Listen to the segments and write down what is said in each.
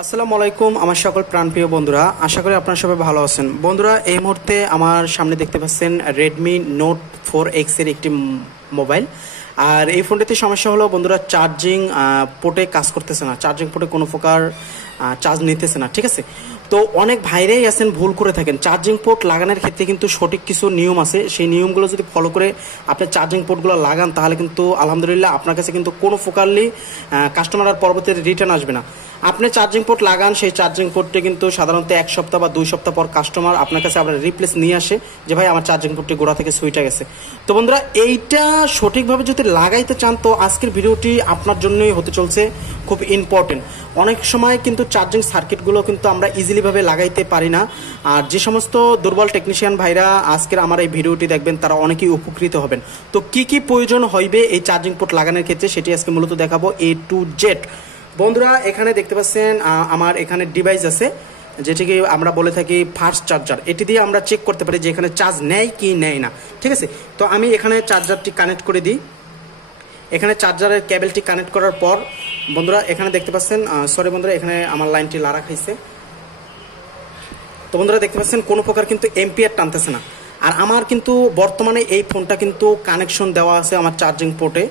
আসসালামু আলাইকুম আমার সকল প্রাণপ্রিয় বন্ধুরা, আশা করি আপনারা সবাই ভালো আছেন। বন্ধুরা, এই মুহূর্তে আমার সামনে দেখতে পাচ্ছেন Redmi Note 4X এর একটি মোবাইল। আর এই ফোনটিতে সমস্যা হলো বন্ধুরা, চার্জিং পোর্টে কাজ করতেছে না, চার্জিং পোর্টে কোনো প্রকার চার্জ নিতেছে না। ঠিক আছে, তো অনেক ভাইরাই আছেন ভুল করে থাকেন। চার্জিং পোর্ট লাগানোর ক্ষেত্রে কিন্তু সঠিক কিছু নিয়ম আছে, সেই নিয়মগুলো যদি ফলো করে আপনি চার্জিং পোর্টগুলো লাগান তাহলে কিন্তু আলহামদুলিল্লাহ আপনার কাছে কিন্তু কোনো প্রকারই কাস্টমার আর পরবর্তীতে রিটার্ন আসবে না। আপনি চার্জিং পোর্ট লাগান, সেই চার্জিং পোর্টে কিন্তু সাধারণত 1 সপ্তাহ বা 2 সপ্তাহ পর কাস্টমার আপনার কাছে আবার রিপ্লেস নিয়ে আসে যে ভাই আমার চার্জিং পোর্টটি গোড়া থেকে সুইচে গেছে। তো বন্ধুরা, এইটা সঠিকভাবে যদি লাগাইতে চান তো আজকের ভিডিওটি আপনার জন্যই হতে চলছে, খুব ইম্পর্টেন্ট। অনেক সময় কিন্তু চার্জিং সার্কিটগুলো কিন্তু আমরা ইজিলিভাবে লাগাইতে পারি না। আর যে সমস্ত দুর্বল টেকনিশিয়ান ভাইরা আজকের আমার এই ভিডিওটি দেখবেন তারা অনেকেই উপকৃত হবেন। তো কি কি প্রয়োজন হইবে এই চার্জিং পোর্ট লাগানোর ক্ষেত্রে সেটি আজকে মূলত দেখাবো A to Z। বন্ধুরা, এখানে দেখতে পাচ্ছেন আমার এখানে ডিভাইস আছে যেটিকে আমরা বলে থাকি ফাস্ট চার্জার। এটি দিয়ে আমরা চেক করতে পারি যে এখানে চার্জ নেয় কি নেয় না। ঠিক আছে, তো আমি এখানে চার্জারটি কানেক্ট করে দিই। এখানে চার্জারের কেবলটি কানেক্ট করার পর বন্ধুরা এখানে দেখতে পাচ্ছেন, সরি বন্ধুরা, এখানে আমার লাইনটি লাড়া খাইছে। তো বন্ধুরা দেখতে পাচ্ছেন কোনো প্রকার কিন্তু এম্পিয়ার টানতেছে না। আর আমার কিন্তু বর্তমানে এই ফোনটা কিন্তু কানেকশন দেওয়া আছে আমার চার্জিং পোর্টে,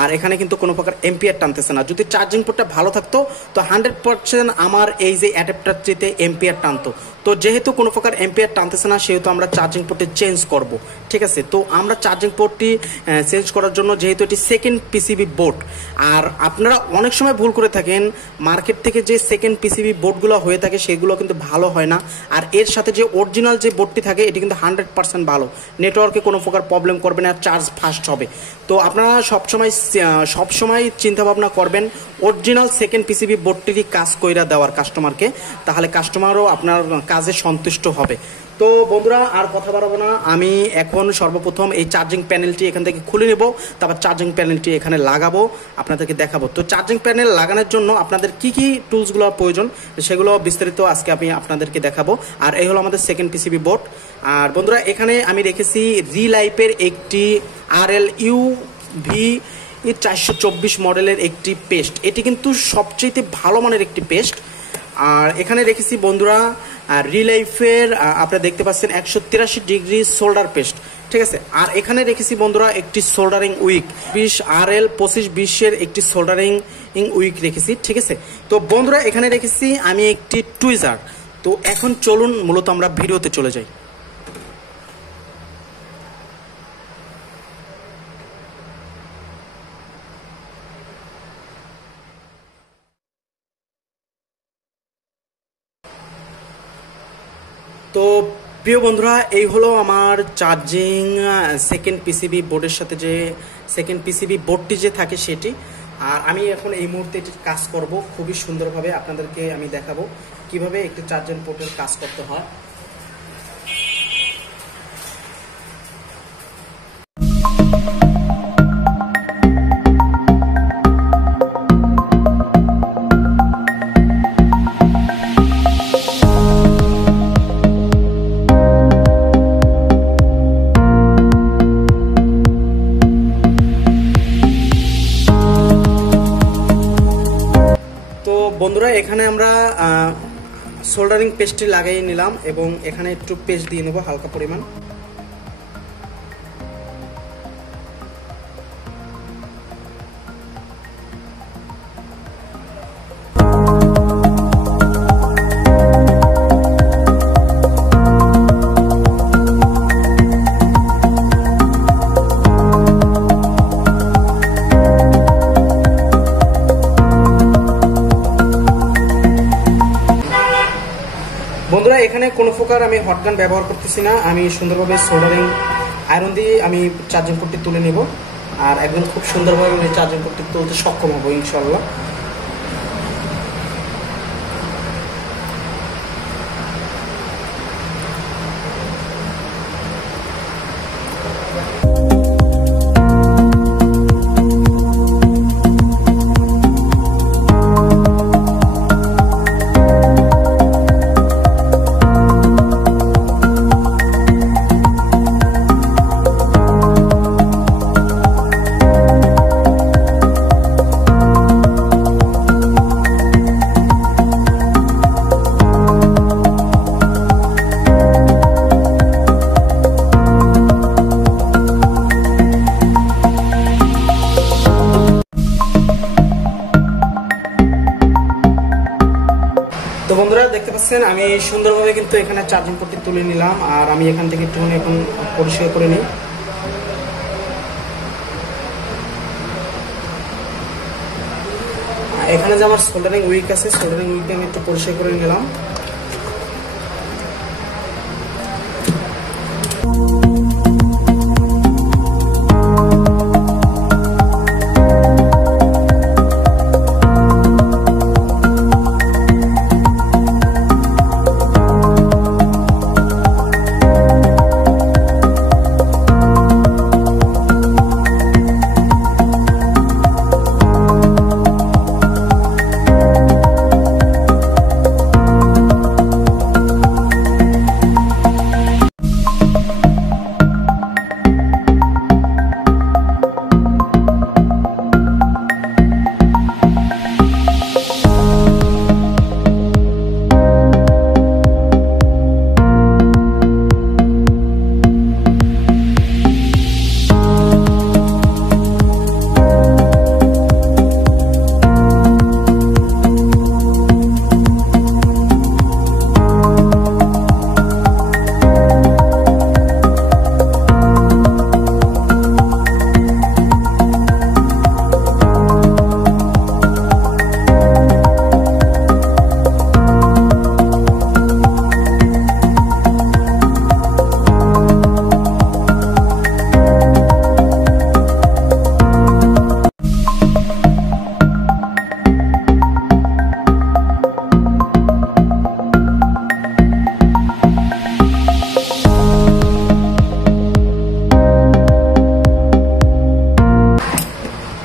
আর এখানে কিন্তু কোনো প্রকার এম্পিয়ার টানতেছে না। যদি চার্জিং পোর্টটা ভালো থাকতো তো 100% আমার এই যে অ্যাডাপ্টারটিতে এম্পিয়ার টানতো। তো যেহেতু কোনো প্রকার এম্পিয়ার টানতেছে না সেহেতু আমরা চার্জিং পোর্টে চেঞ্জ করব। ঠিক আছে, তো আমরা চার্জিং পোর্টটি চেঞ্জ করার জন্য, যেহেতু এটি সেকেন্ড পিসিবি বোর্ড, আর আপনারা অনেক সময় ভুল করে থাকেন, মার্কেট থেকে যে সেকেন্ড পিসিবি বোর্ডগুলো হয়ে থাকে সেগুলো কিন্তু ভালো হয় না। আর এর সাথে যে অরিজিনাল যে বোর্ডটি থাকে এটি কিন্তু 100% ভালো, নেটওয়ার্কে কোনো প্রকার প্রবলেম করবে না, চার্জ ফাস্ট হবে। তো আপনারা সবসময় চিন্তা ভাবনা করবেন অরিজিনাল সেকেন্ড পিসিবি বোর্ডটিরই কাজ কইরা দেওয়ার কাস্টমারকে, তাহলে কাস্টমারও আপনার কাজে সন্তুষ্ট হবে। তো বন্ধুরা, আর কথা বাড়াবো না, আমি এখন সর্বপ্রথম এই চার্জিং প্যানেলটি এখান থেকে খুলে নেব, তারপর চার্জিং প্যানেলটি এখানে লাগাবো, আপনাদেরকে দেখাবো। তো চার্জিং প্যানেল লাগানোর জন্য আপনাদের কি কি টুলসগুলো প্রয়োজন সেগুলো বিস্তারিত আজকে আমি আপনাদেরকে দেখাবো। আর এই হলো আমাদের সেকেন্ড পিসিবি বোর্ড। আর বন্ধুরা, এখানে আমি রেখেছি রিলাইফের একটি RLUV 424 মডেলের একটি পেস্ট। এটি কিন্তু সবচেয়ে ভালো মানের একটি পেস্ট। আর এখানে রেখেছি বন্ধুরা রিলাইফের, আপনারা দেখতে পাচ্ছেন 183 ডিগ্রি সোল্ডার পেস্ট। ঠিক আছে, আর এখানে রেখেছি বন্ধুরা একটি সোল্ডারিং উইক 20 RL2520 এর একটি সোল্ডারিং উইক রেখেছি। ঠিক আছে, তো বন্ধুরা এখানে রেখেছি আমি একটি টুইজার। তো এখন চলুন মূলত আমরা ভিডিওতে চলে যাই। তো প্রিয় বন্ধুরা, এই হলো আমার চার্জিং সেকেন্ড পিসিবি বোর্ডের সাথে যে সেকেন্ড পিসিবি বোর্ডটি যে থাকে সেটি। আর আমি এখন এই মুহূর্তে এটি কাজ করব খুবই সুন্দরভাবে, আপনাদেরকে আমি দেখাবো কিভাবে একটি চার্জিং পোর্টের কাজ করতে হয়। বন্ধুরা, এখানে আমরা সোল্ডারিং পেস্টটি লাগিয়ে নিলাম এবং এখানে একটু পেস্ট দিয়ে নেব হালকা পরিমাণ। বন্ধুরা, এখানে কোনো প্রকার আমি হটগান ব্যবহার করতেছি না, আমি সুন্দরভাবে সোল্ডারিং আয়রন দিয়ে আমি চার্জিং পোর্টটি তুলে নেব। আর একদম খুব সুন্দরভাবে আমি চার্জিং পোর্টটি তুলতে সক্ষম হবো ইনশাল্লাহ। বন্ধুরা দেখতে পাচ্ছেন আমি সুন্দরভাবে কিন্তু এখানে চার্জিং পোর্টটি তুলে নিলাম, আর আমি এখান থেকে একটু এখন পরিষ্কার করে নিই। এখানে যে আমার সোল্ডারিং উইক আছে, সোল্ডারিং উইকটা আমি একটু পরিষ্কার করে নিলাম।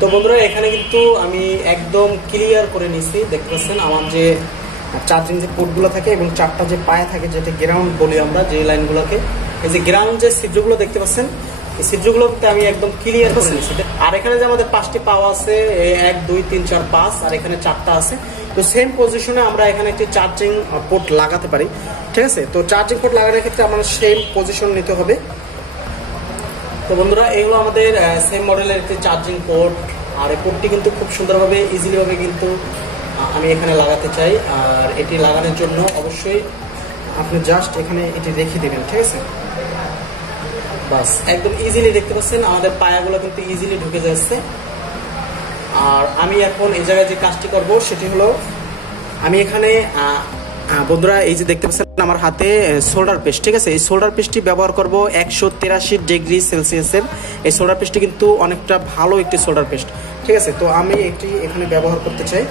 তো বন্ধুরা এখানে কিন্তু আমি একদম ক্লিয়ার করে নিছি। দেখতে পাচ্ছেন আমার যে চার্জিং যে পোর্টগুলো থাকে এবং চারটা যে পায়া থাকে, যেটা গ্রাউন্ড বলি আমরা, যে লাইনগুলোকে, এই যে গ্রাউন্ড যে ছিদ্রগুলো দেখতে পাচ্ছেন, এই ছিদ্রগুলোতে আমি একদম ক্লিয়ার করে নিছি। আর এখানে যে আমাদের 5টি পাওয়া আছে, 1 2 3 4 5, আর এখানে 4টা আছে। তো সেম পজিশনে আমরা এখানে একটি চার্জিং পোর্ট লাগাতে পারি, ঠিক আছে। তো চার্জিং পোর্ট লাগানোর ক্ষেত্রে আমাদের সেম পজিশন নিতে হবে। তো বন্ধুরা এগুলো আমাদের সেম মডেলের একটি চার্জিং পোর্ট, আর এই পোর্টটি কিন্তু খুব সুন্দরভাবে ইজিলি ভাবে কিন্তু আমি এখানে লাগাতে চাই। আর এটি লাগানোর জন্য অবশ্যই আপনি জাস্ট এখানে এটি রেখে দেবেন, ঠিক আছে। বাস একদম ইজিলি দেখতে পাচ্ছেন আমাদের পায়াগুলো কিন্তু ইজিলি ঢুকে যাচ্ছে। আর আমি এখন এই জায়গায় যে কাজটি করব সেটি হলো, আমি এখানে বন্ধুরা এই যে দেখতে পাচ্ছেন আমার হাতে সোল্ডার পেস্ট, ঠিক আছে। এই সোল্ডার পেস্টটি ব্যবহার করব 183 ডিগ্রি সেলসিয়াসের। এই সোল্ডার পেস্টটি কিন্তু অনেকটা ভালো একটি সোল্ডার পেস্ট, ঠিক আছে। তো আমি একটি এখানে ব্যবহার করতে চাই।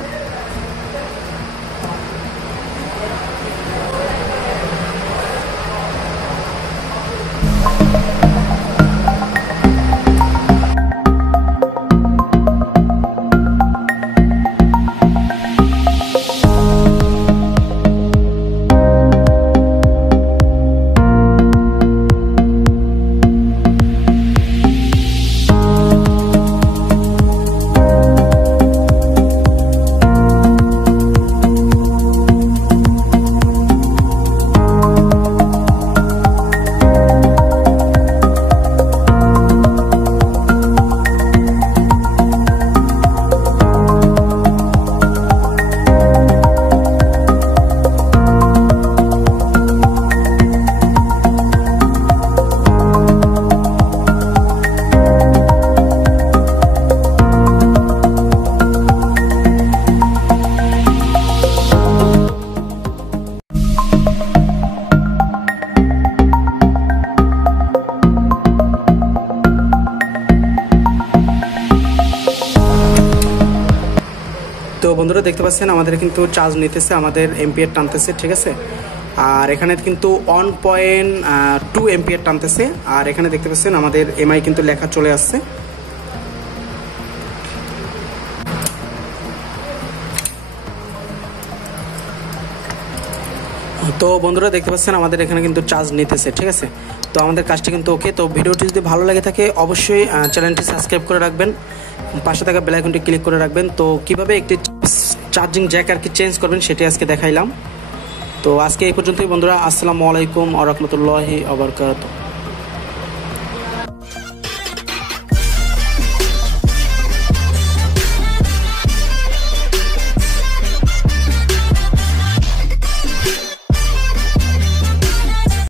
তো বন্ধুরা দেখতে পাচ্ছেন আমাদের কিন্তু চার্জ নিতেছে, আমাদের এম্পিয়ার টানতেছে, ঠিক আছে। আর এখানে কিন্তু 1.2 এম্পিয়ার টানতেছে। আর এখানে দেখতে পাচ্ছেন আমাদের এমআই কিন্তু লেখা চলে আসছে। তো বন্ধুরা দেখতে পাচ্ছেন আমাদের এখানে কিন্তু চার্জ নিতেছে, ঠিক আছে। তো আমাদের কাজটি কিন্তু ওকে। তো ভিডিওটি যদি ভালো লাগে থাকে অবশ্যই চ্যানেলটি সাবস্ক্রাইব করে রাখবেন, পাশে থাকা বেল আইকনটি ক্লিক করে রাখবেন। তো কিভাবে একটি চার্জিং জ্যাক আর কি চেঞ্জ করবেন সেটি আজকে দেখাইলাম। তো আজকে এই পর্যন্তই বন্ধুরা। আসসালামু আলাইকুম ওয়া রাহমাতুল্লাহি ওয়া বারাকাতুহু।